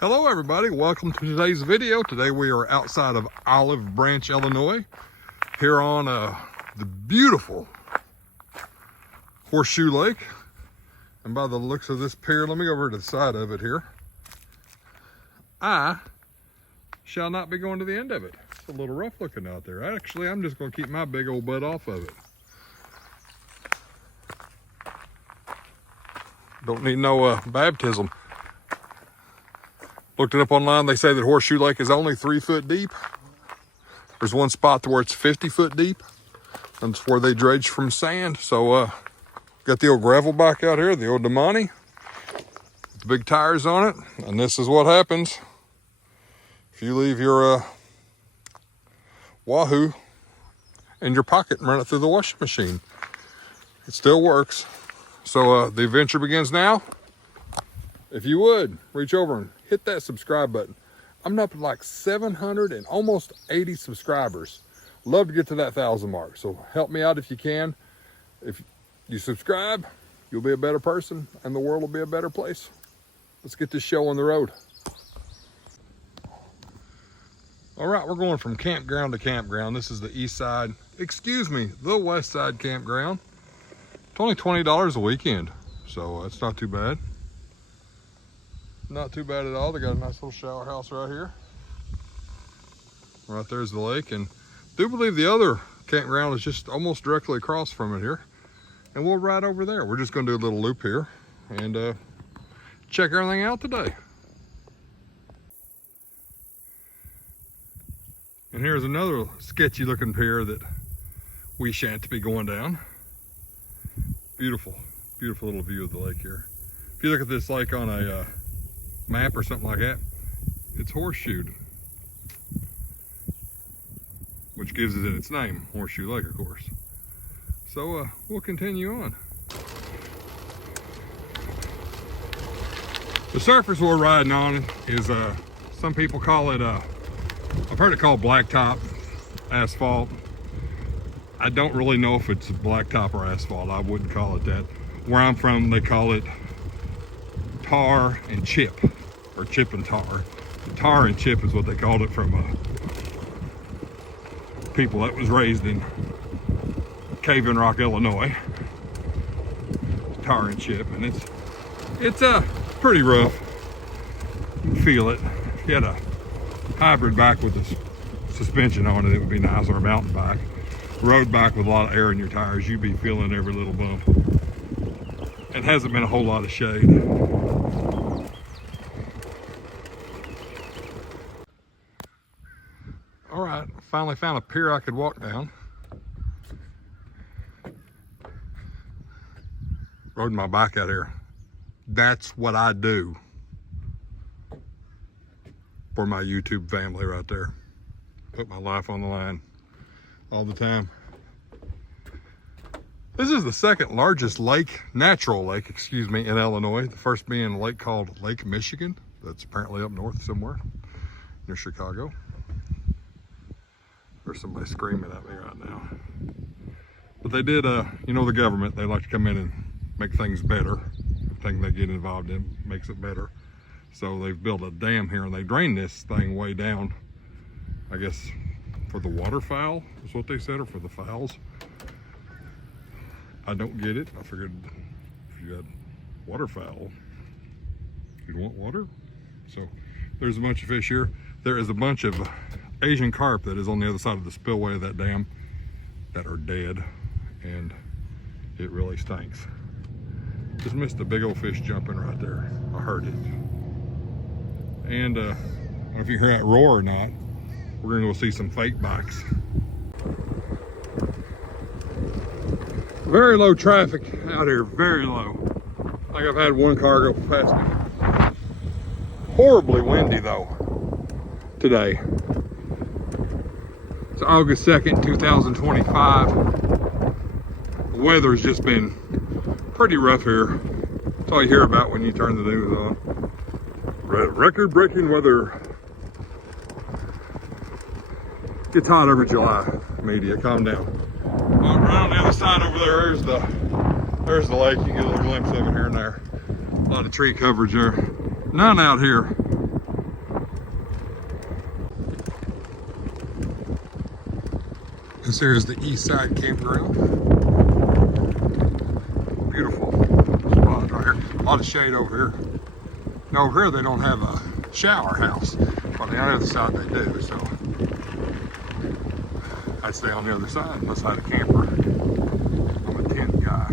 Hello everybody, welcome to today's video. Today we are outside of Olive Branch, Illinois, here on the beautiful Horseshoe Lake. And by the looks of this pier, let me go over to the side of it here. I shall not be going to the end of it. It's a little rough looking out there. Actually, I'm just going to keep my big old butt off of it. Don't need no baptism. Looked it up online. They say that Horseshoe Lake is only 3 foot deep. There's one spot where it's 50 foot deep. That's where they dredge from sand. So got the old gravel bike out here, the old Damani, with the big tires on it. And this is what happens if you leave your Wahoo in your pocket and run it through the washing machine. It still works. So the adventure begins now. If you would, reach over and hit that subscribe button. I'm up to like 700 and almost 80 subscribers. Love to get to that 1,000 mark. So help me out if you can. If you subscribe, you'll be a better person and the world will be a better place. Let's get this show on the road. All right, we're going from campground to campground. This is the east side, the west side campground. It's only $20 a weekend, so that's not too bad. Not too bad at all. They got a nice little shower house right here. Right there's the lake, and I do believe the other campground is just almost directly across from it here. And we'll ride over there. We're just gonna do a little loop here and check everything out today. And here's another sketchy looking pier that we shan't be going down. Beautiful, beautiful little view of the lake here. If you look at this lake on a map or something like that, it's horseshoed, which gives it its name, Horseshoe Lake, of course. So we'll continue on. The surface we're riding on is some people call it I've heard it called blacktop asphalt. I don't really know if it's blacktop or asphalt. I wouldn't call it that. Where I'm from, they call it tar and chip, or chip and tar. Tar and chip is what they called it from people that was raised in Cave-in Rock, Illinois. Tar and chip, and it's pretty rough. You can feel it. If you had a hybrid bike with a suspension on it, it would be nice, or a mountain bike. Road bike with a lot of air in your tires, you'd be feeling every little bump. It hasn't been a whole lot of shade. All right, finally found a pier I could walk down. Rode my bike out here. That's what I do for my YouTube family right there. Put my life on the line all the time. This is the second largest lake, natural lake, in Illinois. The first being a lake called Lake Michigan. That's apparently up north somewhere near Chicago. There's somebody screaming at me right now. But they did, you know, the government, they like to come in and make things better. Everything they get involved in makes it better. So they've built a dam here and they drain this thing way down, I guess, for the waterfowl is what they said, or for the fowls. I don't get it. I figured if you had waterfowl, you'd want water. So there's a bunch of fish here. There is a bunch of Asian carp that is on the other side of the spillway of that dam that are dead, and it really stinks. Just missed a big old fish jumping right there. I heard it. And I don't know if you hear that roar or not. We're gonna go see some fake bikes. Very low traffic out here, very low. Like I've had one car go past me. Horribly windy though, today. It's August 2nd, 2025. The weather's just been pretty rough here. That's all you hear about when you turn the news on. Record-breaking weather. Gets hot every July. Media, calm down. Around the other side over there's the lake. You can get a little glimpse of it here and there. A lot of tree coverage there. None out here. This here is the East Side Campground. Beautiful spot right here. A lot of shade over here. Now over here they don't have a shower house, but on the other side they do, so I'd stay on the other side unless I had a camper. I'm a tent guy.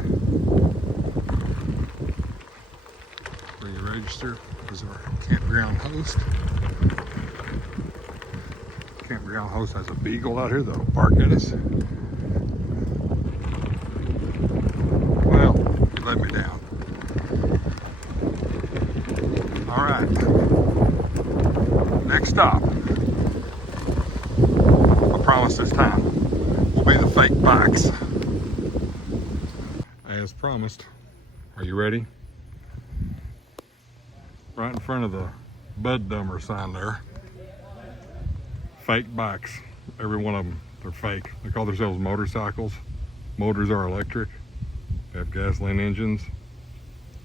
Where you register is our campground host. Campground host has a beagle out here that'll bark at us. Well, he let me down. All right. Next stop, I promise this time, will be the fake bikes. As promised. Are you ready? Right in front of the Bud Dumber sign there. Fake bikes. Every one of them, they're fake. They call themselves motorcycles. Motors are electric. They have gasoline engines.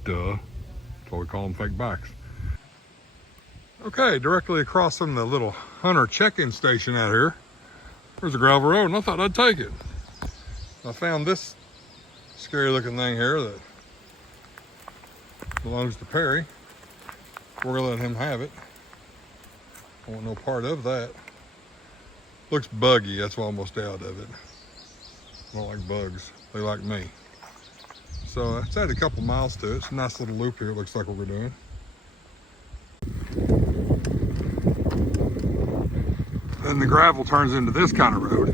Duh. That's why we call them fake bikes. Okay, directly across from the little Hunter check-in station out here, there's a gravel road, and I thought I'd take it. I found this scary looking thing here that belongs to Perry. We're gonna let him have it. I want no part of that. Looks buggy, that's why I'm almost out of it. I don't like bugs, they like me. So it's had a couple miles to it. It's a nice little loop here, it looks like what we're doing. Then the gravel turns into this kind of road.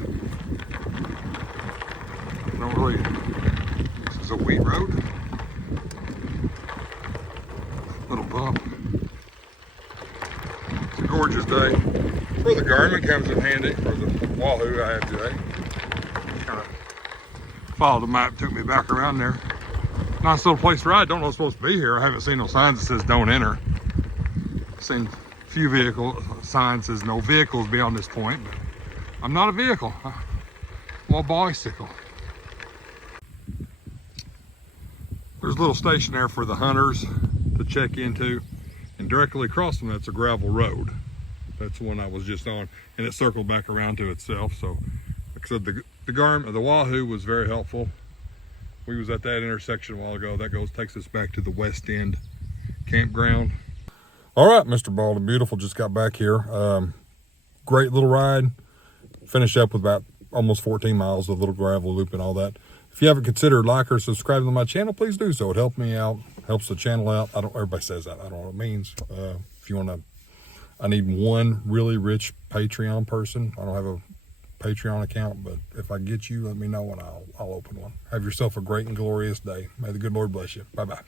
Don't really, this is a wheat road. Little bump. It's a gorgeous day. Where the Garmin comes in handy, or the Wahoo I have today. Kind of followed the map, took me back around there. Nice little place to ride. Don't know what's supposed to be here. I haven't seen no signs that says don't enter. I've seen a few vehicle signs says no vehicles beyond this point, but I'm not a vehicle. I'm a bicycle. There's a little station there for the hunters to check into, and directly across from that's a gravel road. That's the one I was just on, and it circled back around to itself. So, like I said, the Wahoo was very helpful. We was at that intersection a while ago. That takes us back to the West End campground. All right, Mr. Bald and Beautiful just got back here. Great little ride. Finished up with about almost 14 miles of little gravel loop and all that. If you haven't considered like or subscribing to my channel, please do so. It helped me out, helps the channel out. Everybody says that. I don't know what it means. If you want to, I need one really rich Patreon person. I don't have a Patreon account, but if I get you, let me know and I'll open one. Have yourself a great and glorious day. May the good Lord bless you. Bye-bye.